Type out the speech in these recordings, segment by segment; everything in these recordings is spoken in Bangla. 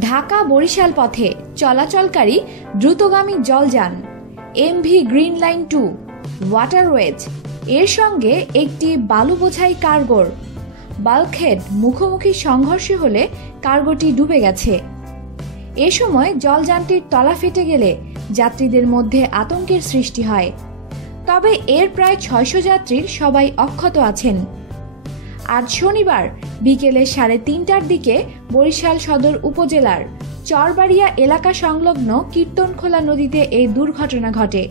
ঢাকা বরিশাল পথে চলাচলকারী দ্রুতগামী জলযান MV Green Line two Waterways এর সঙ্গে একটি বালু বোঝাই কার্গোর বাল্কহেড মুখোমুখি সংঘর্ষে হলে কার্গোটি ডুবে গেছে। এ সময় জলযানটির তলা ফেটে গেলে যাত্রীদের মধ্যে আতঙ্কের সৃষ্টি হয়। তবে এর প্রায় ছয়শো যাত্রীর সবাই অক্ষত আছেন। আজ শনিবার বিকেলে সাড়ে তিনটার দিকে বরিশাল সদর উপজেলার চরবাড়িয়া এলাকা সংলগ্ন কীর্তনখোলা নদীতে এই দুর্ঘটনা ঘটে।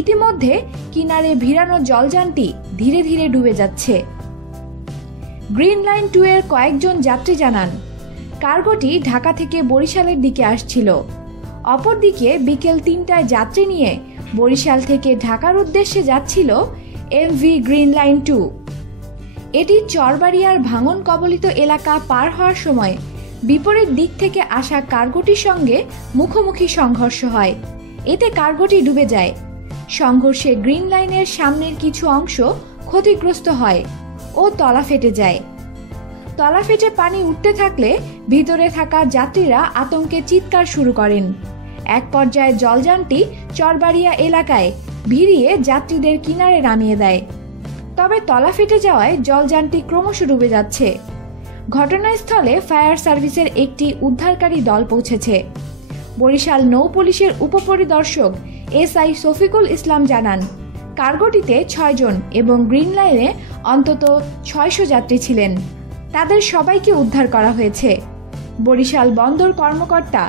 ইতিমধ্যে কিনারে ভিড়ানো জলযানটি ধীরে ধীরে ডুবে যাচ্ছে। গ্রিন লাইন টু এর কয়েকজন যাত্রী জানান, কার্গোটি ঢাকা থেকে বরিশালের দিকে আসছিল। অপরদিকে বিকেল তিনটায় যাত্রী নিয়ে বরিশাল থেকে ঢাকার উদ্দেশ্যে যাচ্ছিল এমভি গ্রিন লাইন টু। এটি চরবাড়িয়ার ভাঙন কবলিত এলাকা পার হওয়ার সময় বিপরীত দিক থেকে আসা কার্গোটির সঙ্গে মুখোমুখি সংঘর্ষ হয়। এতে কার্গোটি ডুবে যায়। সংঘর্ষে গ্রিন লাইনের সামনের কিছু অংশ ক্ষতিগ্রস্ত হয় ও তলা ফেটে যায়। তলা ফেটে পানি উঠতে থাকলে ভিতরে থাকা যাত্রীরা আতঙ্কে চিৎকার শুরু করেন। এক পর্যায়ে জলযানটি চরবাড়িয়া এলাকায় ভিড়িয়ে যাত্রীদের কিনারে নামিয়ে দেয়। তবে তলা ফেটে যাওয়ায় জলযানটি ক্রমশ ডুবে যাচ্ছে। ঘটনাস্থলে ফায়ার সার্ভিসের একটি উদ্ধারকারী দল পৌঁছেছে। বরিশাল নৌ পুলিশের উপপরিদর্শক এস আই শফিকুল ইসলাম জানান, কার্গোটিতে ছয়জন এবং গ্রিন লাইনে অন্তত ছয়শো যাত্রী ছিলেন। তাদের সবাইকে উদ্ধার করা হয়েছে। বরিশাল বন্দর কর্মকর্তা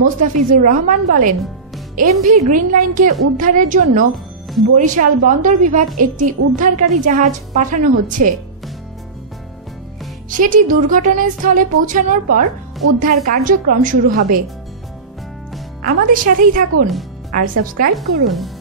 মোস্তাফিজুর রহমান বলেন, এমভি গ্রিন লাইনকে উদ্ধারের জন্য বরিশাল বন্দর বিভাগ একটি উদ্ধারকারী জাহাজ পাঠানো হচ্ছে। সেটি দুর্ঘটনাস্থলে পৌঁছানোর পর উদ্ধার কার্যক্রম শুরু হবে। আমাদের সাথেই থাকুন আর সাবস্ক্রাইব করুন।